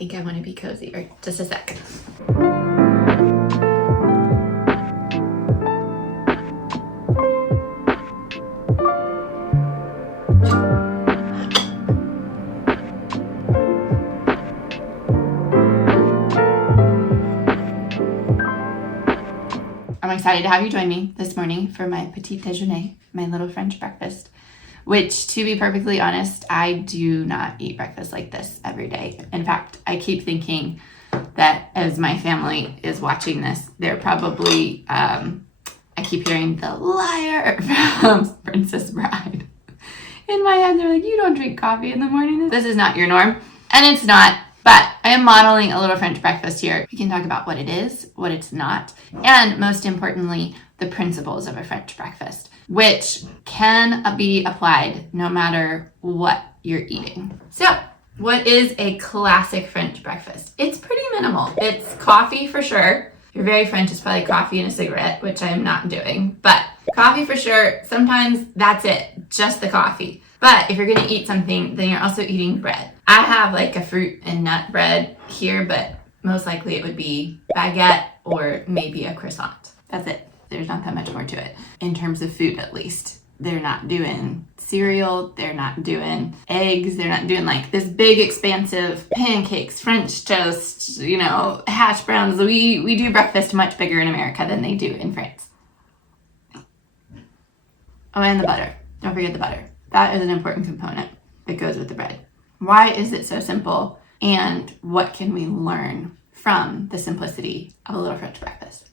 think I want to be cozier. Just a sec. I'm excited to have you join me this morning for my petit déjeuner, my little French breakfast, which, to be perfectly honest, I do not eat breakfast like this every day. In fact, I keep thinking that as my family is watching this, they're probably, I keep hearing the liar from Princess Bride. In my head, they're like, you don't drink coffee in the morning. This is not your norm. And it's not. But I am modeling a little French breakfast here. We can talk about what it is, what it's not, and most importantly, the principles of a French breakfast, which can be applied no matter what you're eating. So, what is a classic French breakfast? It's pretty minimal. It's coffee for sure. If you're very French, it's probably coffee and a cigarette, which I'm not doing. But coffee for sure. Sometimes that's it, just the coffee. But if you're going to eat something, then you're also eating bread. I have like a fruit and nut bread here, but most likely it would be baguette or maybe a croissant. That's it. There's not that much more to it. In terms of food, at least. They're not doing cereal. They're not doing eggs. They're not doing like this big, expansive pancakes, French toast, hash browns. We do breakfast much bigger in America than they do in France. Oh, and the butter. Don't forget the butter. That is an important component that goes with the bread. Why is it so simple? And what can we learn from the simplicity of a little French breakfast?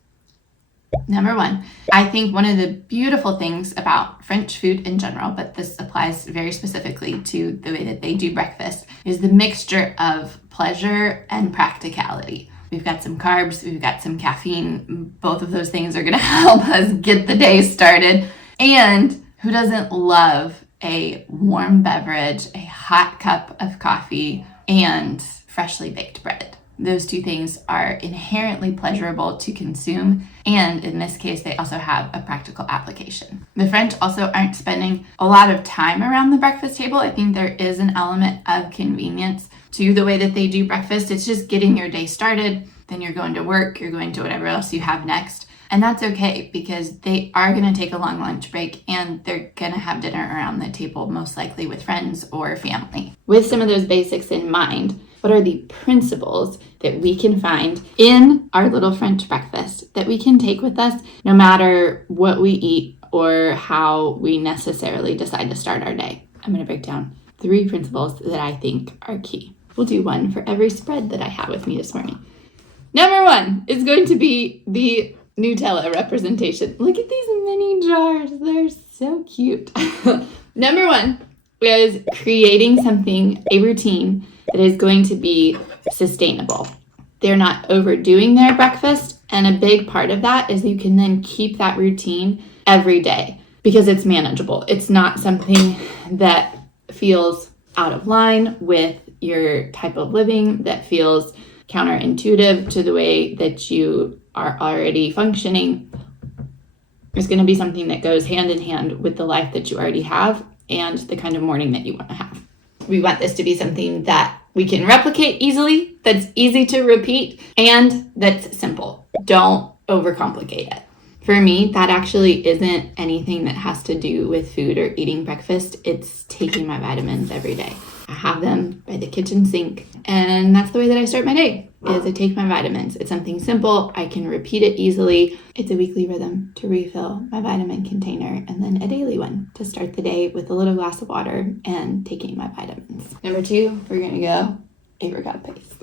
Number one, I think one of the beautiful things about French food in general, but this applies very specifically to the way that they do breakfast, is the mixture of pleasure and practicality. We've got some carbs, we've got some caffeine. Both of those things are going to help us get the day started. And who doesn't love a warm beverage, a hot cup of coffee, and freshly baked bread? Those two things are inherently pleasurable to consume, and in this case, they also have a practical application. The French also aren't spending a lot of time around the breakfast table. I think there is an element of convenience to the way that they do breakfast. It's just getting your day started, then you're going to work, you're going to whatever else you have next. And that's okay because they are going to take a long lunch break and they're going to have dinner around the table, most likely with friends or family. With some of those basics in mind, what are the principles that we can find in our little French breakfast that we can take with us no matter what we eat or how we necessarily decide to start our day? I'm going to break down 3 principles that I think are key. We'll do one for every spread that I have with me this morning. Number 1 is going to be the Nutella representation. Look at these mini jars. They're so cute. Number 1 is creating something, a routine that is going to be sustainable. They're not overdoing their breakfast, and a big part of that is you can then keep that routine every day because it's manageable. It's not something that feels out of line with your type of living, that feels counterintuitive to the way that you are already functioning. It's going to be something that goes hand in hand with the life that you already have and the kind of morning that you want to have. We want this to be something that we can replicate easily, that's easy to repeat, and that's simple. Don't overcomplicate it. For me, that actually isn't anything that has to do with food or eating breakfast. It's taking my vitamins every day. I have them by the kitchen sink, and that's the way that I start my day, is I take my vitamins. It's something simple. I can repeat it easily. It's a weekly rhythm to refill my vitamin container, and then a daily one to start the day with a little glass of water and taking my vitamins. Number 2, we're going to go apricot paste.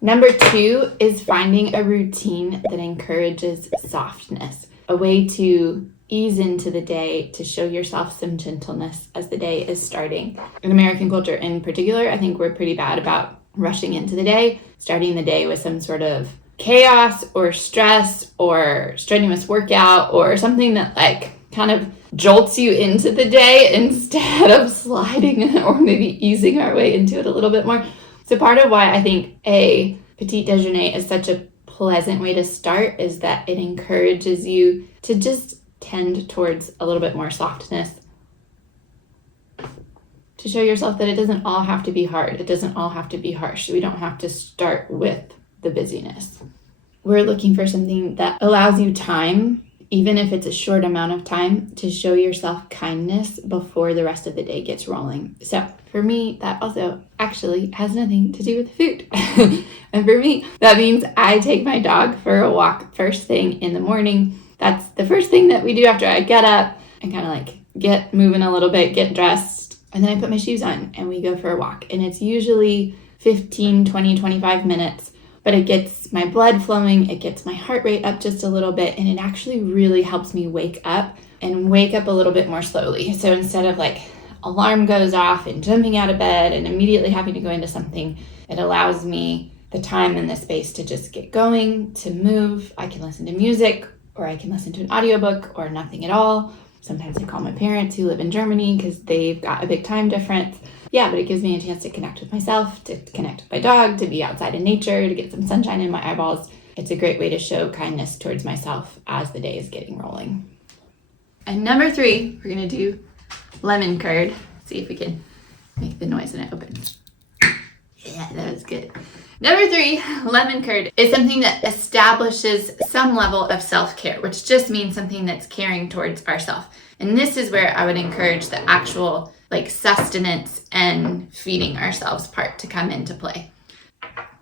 Number 2 is finding a routine that encourages softness, a way to ease into the day, to show yourself some gentleness as the day is starting. In American culture in particular, I think we're pretty bad about rushing into the day, starting the day with some sort of chaos or stress or strenuous workout or something that kind of jolts you into the day instead of sliding or maybe easing our way into it a little bit more. So part of why I think a petit déjeuner is such a pleasant way to start is that it encourages you to just tend towards a little bit more softness, to show yourself that it doesn't all have to be hard. It doesn't all have to be harsh. We don't have to start with the busyness. We're looking for something that allows you time, even if it's a short amount of time, to show yourself kindness before the rest of the day gets rolling. So for me, that also actually has nothing to do with food. And for me, that means I take my dog for a walk first thing in the morning. That's the first thing that we do after I get up and kind of like get moving a little bit, get dressed, and then I put my shoes on and we go for a walk. And it's usually 15, 20, 25 minutes, but it gets my blood flowing, it gets my heart rate up just a little bit, and it actually really helps me wake up and wake up a little bit more slowly. So instead of like alarm goes off and jumping out of bed and immediately having to go into something, it allows me the time and the space to just get going, to move. I can listen to music, or I can listen to an audiobook, or nothing at all. Sometimes I call my parents who live in Germany because they've got a big time difference. Yeah, but it gives me a chance to connect with myself, to connect with my dog, to be outside in nature, to get some sunshine in my eyeballs. It's a great way to show kindness towards myself as the day is getting rolling. And number 3, we're going to do lemon curd. See if we can make the noise when it opens. Yeah, that was good. Number 3, lemon curd is something that establishes some level of self-care, which just means something that's caring towards ourselves. And this is where I would encourage the actual like sustenance and feeding ourselves part to come into play.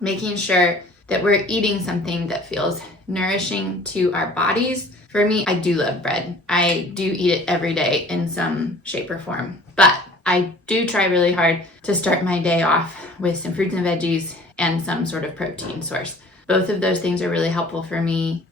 Making sure that we're eating something that feels nourishing to our bodies. For me, I do love bread. I do eat it every day in some shape or form, but I do try really hard to start my day off with some fruits and veggies and some sort of protein source. Both of those things are really helpful for me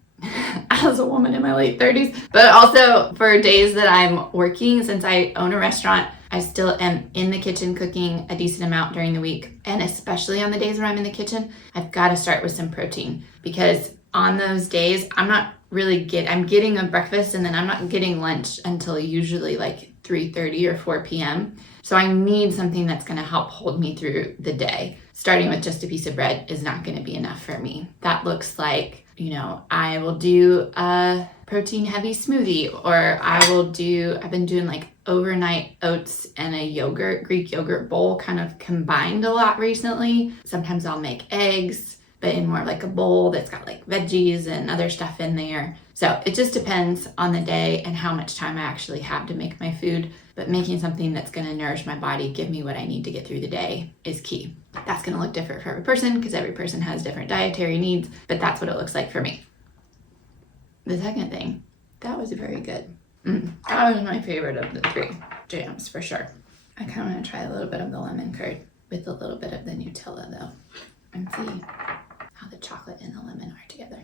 as a woman in my late 30s, but also for days that I'm working. Since I own a restaurant, I still am in the kitchen cooking a decent amount during the week. And especially on the days where I'm in the kitchen, I've got to start with some protein, because on those days, I'm getting a breakfast and then I'm not getting lunch until usually like 3:30 or 4 p.m. So I need something that's going to help hold me through the day. Starting with just a piece of bread is not going to be enough for me. That looks like, I will do a protein heavy smoothie, or I've been doing like overnight oats and a Greek yogurt bowl kind of combined a lot recently. Sometimes I'll make eggs, but in more like a bowl that's got like veggies and other stuff in there. So it just depends on the day and how much time I actually have to make my food. But making something that's going to nourish my body, give me what I need to get through the day, is key. That's going to look different for every person because every person has different dietary needs, but that's what it looks like for me. The second thing, that was very good. That was my favorite of the 3 jams for sure. I kind of want to try a little bit of the lemon curd with a little bit of the Nutella though, and see how the chocolate and the lemon are together.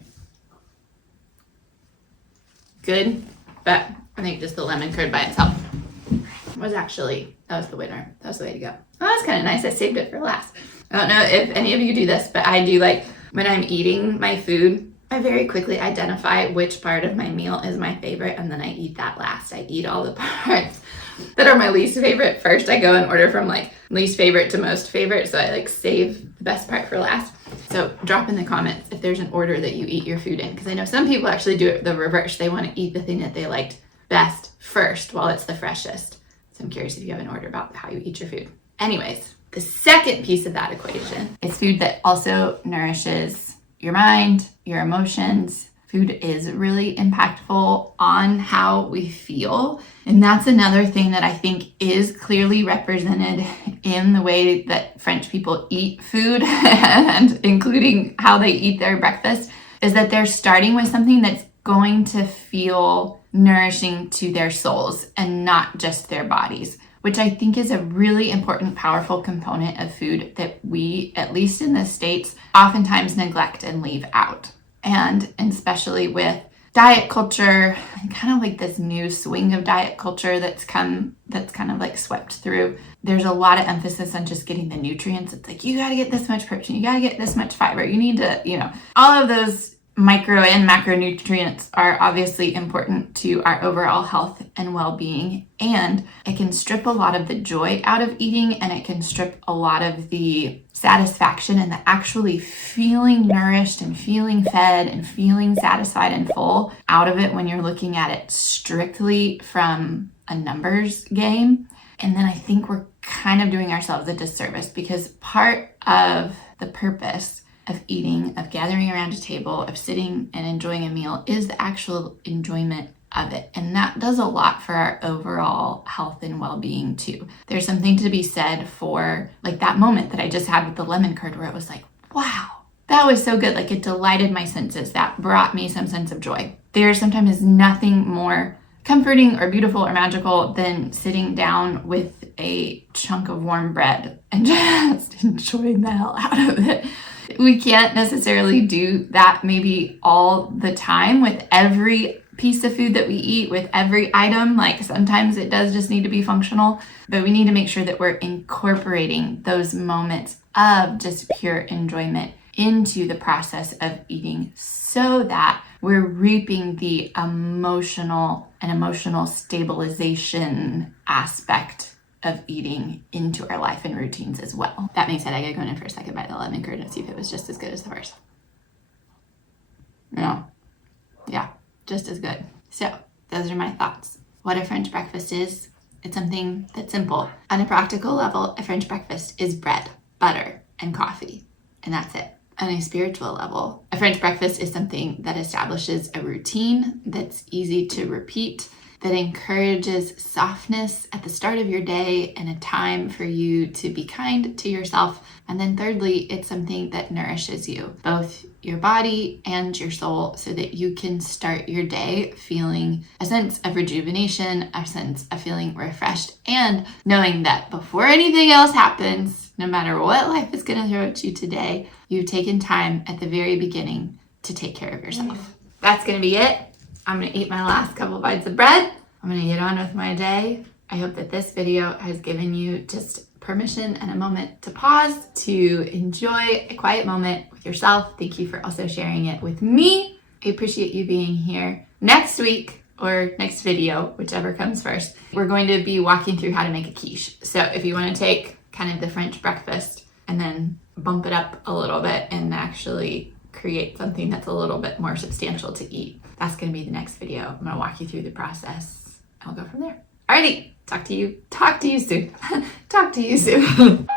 Good, but I think just the lemon curd by itself that was the winner. That was the way to go. Oh, that's kind of nice. I saved it for last. I don't know if any of you do this, but I do, like when I'm eating my food, I very quickly identify which part of my meal is my favorite, and then I eat that last. I eat all the parts that are my least favorite first. I go in order from like least favorite to most favorite, so I like save the best part for last. So drop in the comments if there's an order that you eat your food in, because I know some people actually do it the reverse. They want to eat the thing that they liked best first while it's the freshest. So I'm curious if you have an order about how you eat your food. Anyways, the second piece of that equation is food that also nourishes your mind, your emotions. Food is really impactful on how we feel. And that's another thing that I think is clearly represented in the way that French people eat food and including how they eat their breakfast, is that they're starting with something that's going to feel nourishing to their souls and not just their bodies, which I think is a really important, powerful component of food that we, at least in the States, oftentimes neglect and leave out. And especially with diet culture, kind of like this new swing of diet culture that's kind of like swept through, there's a lot of emphasis on just getting the nutrients. It's like, you got to get this much protein, you got to get this much fiber, you need to, all of those micro and macronutrients are obviously important to our overall health and well-being, and it can strip a lot of the joy out of eating, and it can strip a lot of the satisfaction and the actually feeling nourished and feeling fed and feeling satisfied and full out of it when you're looking at it strictly from a numbers game. And then I think we're kind of doing ourselves a disservice, because part of the purpose of eating, of gathering around a table, of sitting and enjoying a meal is the actual enjoyment of it. And that does a lot for our overall health and well-being too. There's something to be said for like that moment that I just had with the lemon curd, where it was like, wow, that was so good. Like it delighted my senses. That brought me some sense of joy. There sometimes is nothing more comforting or beautiful or magical than sitting down with a chunk of warm bread and just enjoying the hell out of it. We can't necessarily do that maybe all the time with every piece of food that we eat, with every item. Like sometimes it does just need to be functional, but we need to make sure that we're incorporating those moments of just pure enjoyment into the process of eating, so that we're reaping the emotional stabilization aspect of eating into our life and routines as well. That being said, I gotta go in for a second bite of the lemon curd and see if it was just as good as the first. No. Yeah, just as good. So those are my thoughts. What a French breakfast is, it's something that's simple. On a practical level, a French breakfast is bread, butter, and coffee, and that's it. On a spiritual level, a French breakfast is something that establishes a routine that's easy to repeat, that encourages softness at the start of your day and a time for you to be kind to yourself. And then thirdly, it's something that nourishes you, both your body and your soul, so that you can start your day feeling a sense of rejuvenation, a sense of feeling refreshed, and knowing that before anything else happens, no matter what life is going to throw at you today, you've taken time at the very beginning to take care of yourself. That's going to be it. I'm going to eat my last couple bites of bread. I'm going to get on with my day. I hope that this video has given you just permission and a moment to pause, to enjoy a quiet moment with yourself. Thank you for also sharing it with me. I appreciate you being here. Next week, or next video, whichever comes first, we're going to be walking through how to make a quiche. So if you want to take kind of the French breakfast and then bump it up a little bit and actually create something that's a little bit more substantial to eat, that's going to be the next video. I'm going to walk you through the process. I'll go from there. Alrighty, talk to you soon. Talk to you soon.